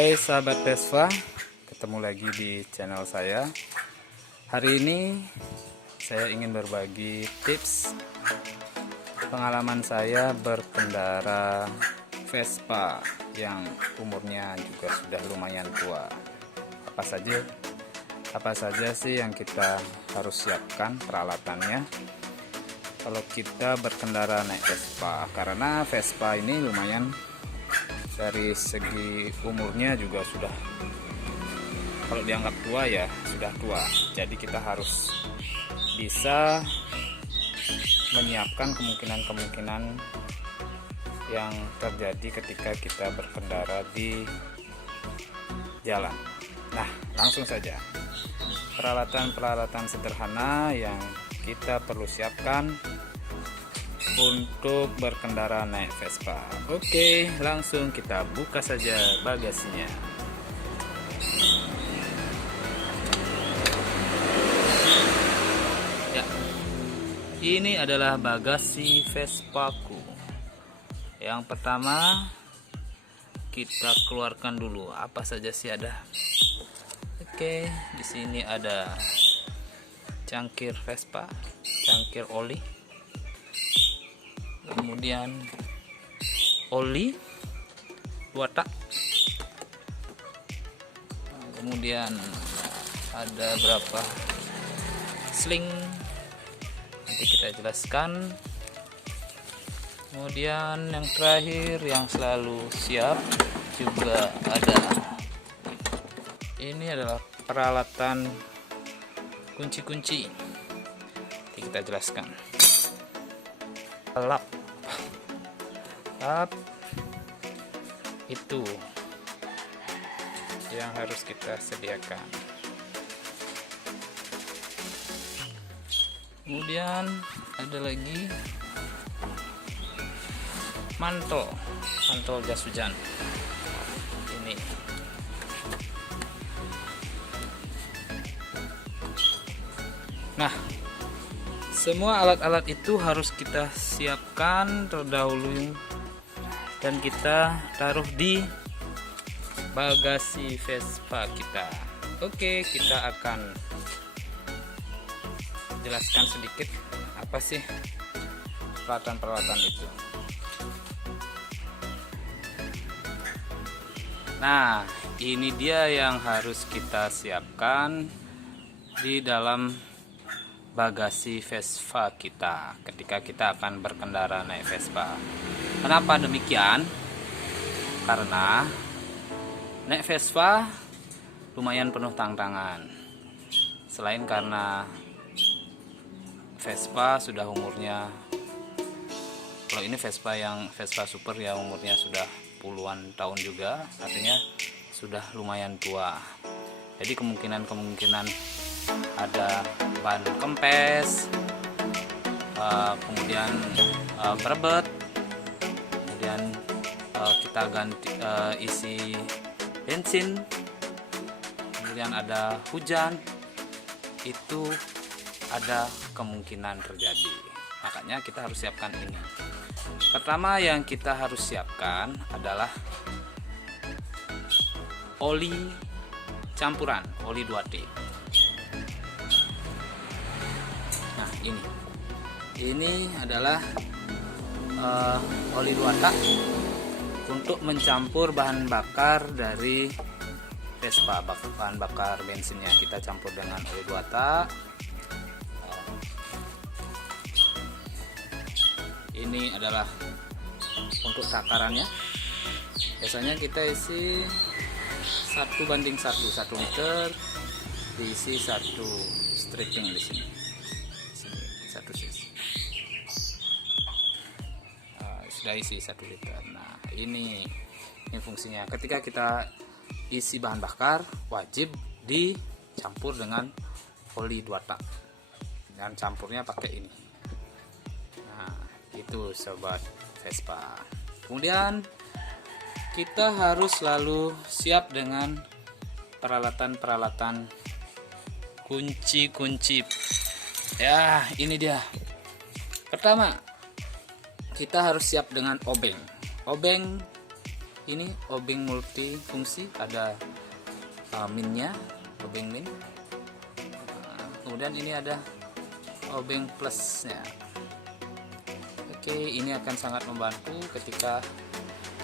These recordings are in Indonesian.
Hai sahabat Vespa, ketemu lagi di channel saya. Hari ini saya ingin berbagi tips pengalaman saya berkendara Vespa yang umurnya juga sudah lumayan tua. Apa saja sih yang kita harus siapkan peralatannya kalau kita berkendara naik Vespa, karena Vespa ini lumayan dari segi umurnya juga sudah, kalau dianggap tua ya sudah tua. Jadi kita harus bisa menyiapkan kemungkinan-kemungkinan yang terjadi ketika kita berkendara di jalan. Nah, langsung saja. Peralatan-peralatan sederhana yang kita perlu siapkan untuk berkendara naik Vespa. Oke, langsung kita buka saja bagasinya. Ya, ini adalah bagasi Vespaku. Yang pertama kita keluarkan dulu apa saja sih ada. Oke, di sini ada cangkir Vespa, cangkir oli. Kemudian oli 2 tak, kemudian ada berapa sling, nanti kita jelaskan. Kemudian yang terakhir yang selalu siap juga ada, ini adalah peralatan kunci-kunci. Nanti kita jelaskan. Lap itu yang harus kita sediakan. Kemudian ada lagi mantel jas hujan ini. Nah, semua alat-alat itu harus kita siapkan terdahulu dan kita taruh di bagasi Vespa kita. Oke, kita akan jelaskan sedikit apa sih peralatan-peralatan itu. Nah, ini dia yang harus kita siapkan di dalam bagasi Vespa kita ketika kita akan berkendara naik Vespa. Kenapa demikian? Karena naik Vespa lumayan penuh tantangan. Selain karena Vespa sudah umurnya, kalau ini Vespa yang Vespa Super ya umurnya sudah puluhan tahun juga, artinya sudah lumayan tua. Jadi kemungkinan ada ban kempes, kemudian berebet, kemudian kita ganti isi bensin, kemudian ada hujan, itu ada kemungkinan terjadi. Makanya kita harus siapkan ini. Pertama yang kita harus siapkan adalah oli campuran, oli 2T. Nah, ini adalah oli 2 tak untuk mencampur bahan bakar dari Vespa, bahan bakar bensinnya kita campur dengan oli 2 tak. Ini adalah untuk takarannya. Biasanya kita isi 1:1, 1 liter diisi 1 stripping di sini. 1 cc. Sudah isi 1 liter. Nah, ini fungsinya. Ketika kita isi bahan bakar, wajib dicampur dengan oli 2 tak. Dan campurnya pakai ini. Nah, itu sobat Vespa. Kemudian kita harus selalu siap dengan peralatan-peralatan kunci-kunci. Ya, ini dia. Pertama, kita harus siap dengan obeng. Obeng ini obeng multifungsi, ada minnya, obeng min. Kemudian ini ada obeng plusnya. Oke, ini akan sangat membantu ketika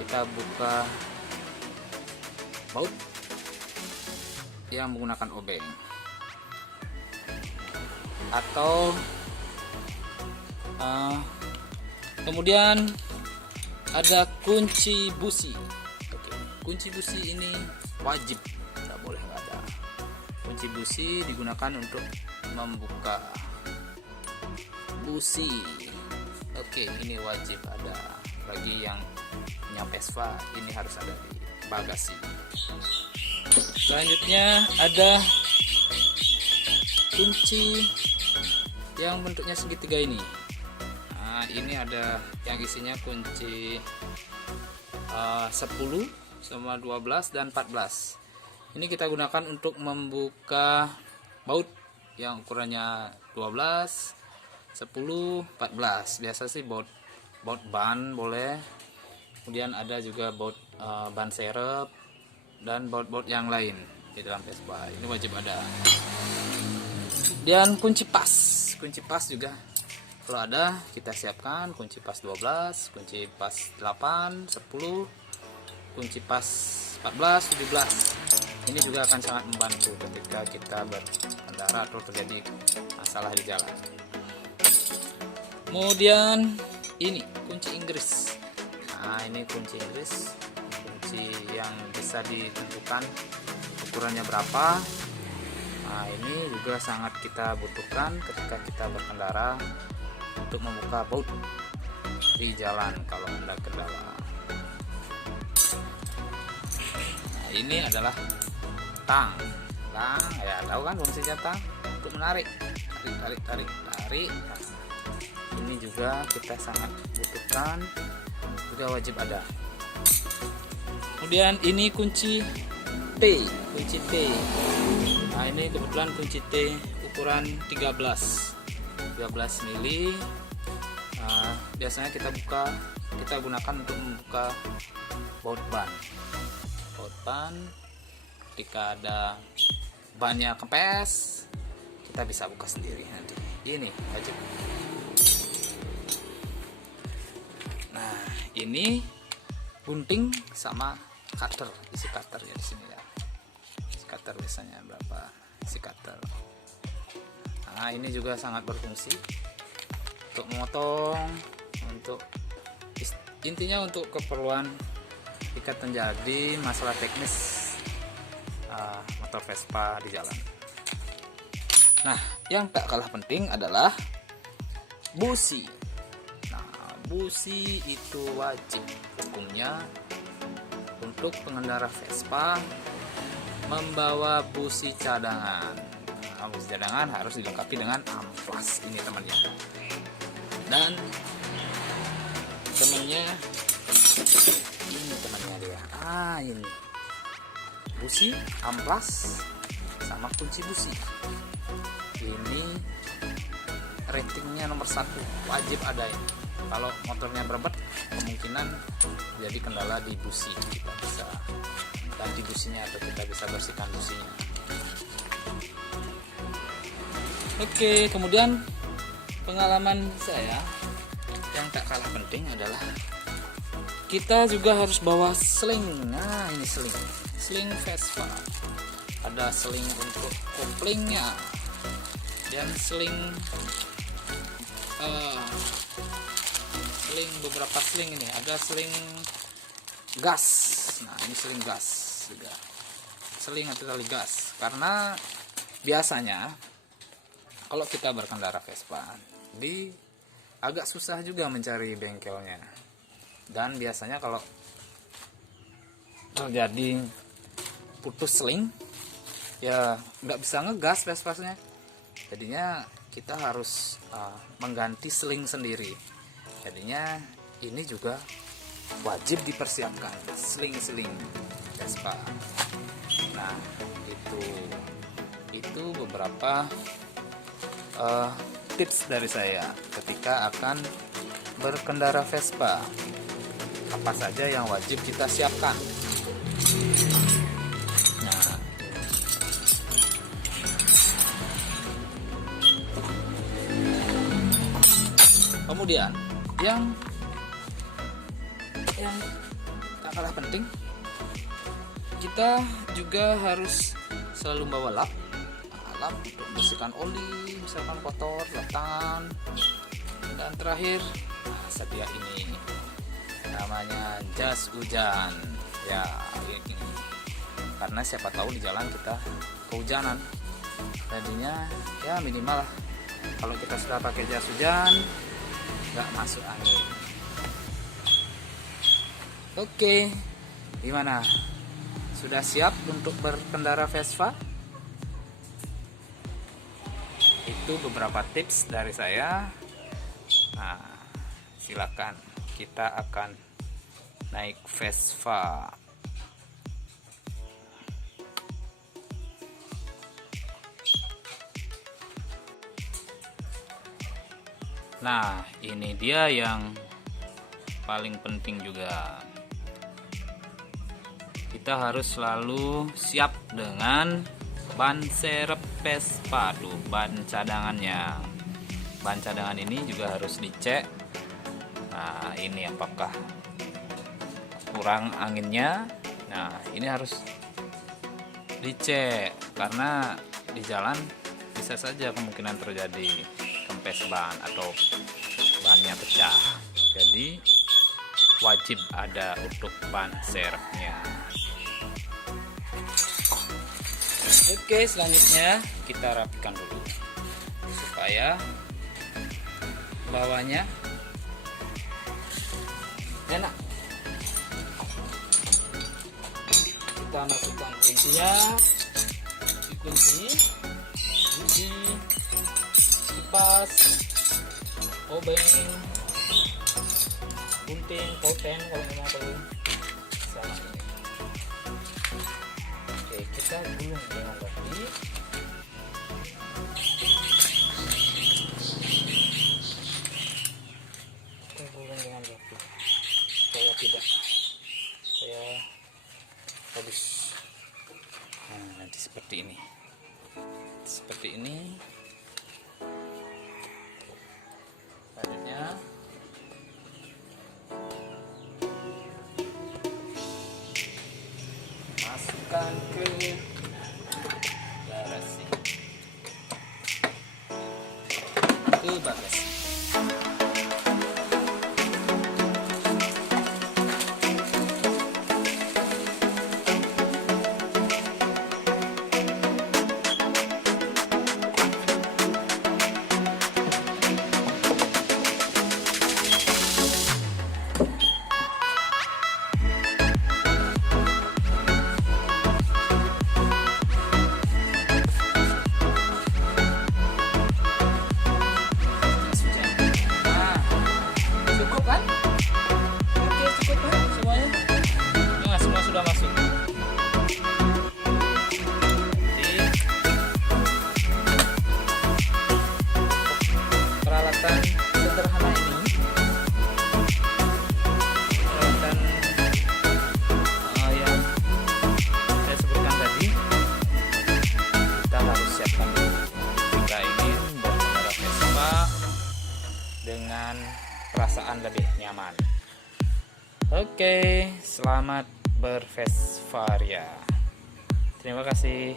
kita buka baut yang menggunakan obeng. Atau kemudian ada kunci busi. Oke, kunci busi ini wajib, tidak boleh nggak ada. Kunci busi digunakan untuk membuka busi. Oke, ini wajib ada. Bagi yang punya Vespa, ini harus ada di bagasi. Selanjutnya ada kunci yang bentuknya segitiga ini. Nah, ini ada yang isinya kunci 10 sama 12 dan 14. Ini kita gunakan untuk membuka baut yang ukurannya 12, 10, 14. Biasa sih baut ban boleh. Kemudian ada juga baut ban serep dan baut-baut yang lain di dalam Vespa. Ini wajib ada. Dan kunci pas juga kalau ada kita siapkan. Kunci pas 12, kunci pas 8, 10, kunci pas 14, 17. Ini juga akan sangat membantu ketika kita berkendara atau terjadi masalah di jalan. Kemudian ini kunci Inggris. Nah, ini kunci Inggris, kunci yang bisa ditentukan ukurannya berapa. Nah, ini juga sangat kita butuhkan ketika kita berkendara untuk membuka baut di jalan kalau ada kendala. Nah, ini adalah tang, ya tahu kan fungsinya tang, untuk menarik, tarik. Nah, ini juga kita sangat butuhkan, juga wajib ada. Kemudian ini kunci T. Nah, ini kebetulan kunci T ukuran 13 mili. Nah, biasanya kita gunakan untuk membuka baut ban. Ketika ada bannya kempes, kita bisa buka sendiri nanti. Ini wajib. Nah, ini gunting sama cutter, isi cutter ya di sini ya. Isi cutter biasanya berapa? Isi cutter. Nah, ini juga sangat berfungsi untuk memotong, untuk intinya untuk keperluan jika terjadi masalah teknis motor Vespa di jalan. Nah, yang tak kalah penting adalah busi. Nah, busi itu wajib hukumnya untuk pengendara Vespa membawa busi cadangan. Nah, busi cadangan harus dilengkapi dengan amplas ini temannya. Dan temannya dia. Ini busi, amplas, sama kunci busi. Ini ratingnya nomor 1, wajib ada ini. Kalau motornya berebet, kemungkinan jadi kendala di busi. Kita bisa ganti businya atau kita bisa bersihkan businya. Oke, kemudian pengalaman saya yang tak kalah penting adalah kita juga harus bawa sling. Nah, ini sling Vespa. Ada sling untuk koplingnya dan beberapa sling ini. Ada sling gas. Nah, ini sling gas juga. Sling atau tali gas. Karena biasanya kalau kita berkendara Vespa agak susah juga mencari bengkelnya. Dan biasanya kalau terjadi putus sling, ya nggak bisa ngegas Vespanya. Jadinya kita harus mengganti sling sendiri. Jadinya ini juga wajib dipersiapkan sling Vespa. Nah, itu beberapa tips dari saya ketika akan berkendara Vespa. apa saja yang wajib kita siapkan. Nah, kemudian yang tak kalah penting, kita juga harus selalu bawa lap untuk membersihkan oli, misalkan kotor, lap tangan. Dan terakhir, sedia ini namanya jas hujan ya, ini karena siapa tahu di jalan kita kehujanan, jadinya ya minimal lah kalau kita sudah pakai jas hujan nggak masuk angin. Oke, gimana, sudah siap untuk berkendara Vespa? Itu beberapa tips dari saya. Nah, silakan, kita akan naik Vespa. Nah, ini dia yang paling penting juga. Kita harus selalu siap dengan ban serep Vespa, tuh ban cadangannya. Ban cadangan ini juga harus dicek. Nah, ini apakah kurang anginnya? Nah, ini harus dicek karena di jalan bisa saja kemungkinan terjadi kempes ban atau bannya pecah. Jadi wajib ada untuk ban serepnya. Oke, selanjutnya kita rapikan dulu supaya bawahnya enak. Kita masukkan kuncinya, dikunci, kipas, obeng, gunting, polpen kalau memang perlu. Sama ini. Oke, kita gulung dengan rapi. Kita gulung dengan rapi supaya habis. Nah, nanti seperti ini. Selanjutnya masukkan ke bagasi. Dengan perasaan lebih nyaman. Oke, selamat bervesparia. Terima kasih.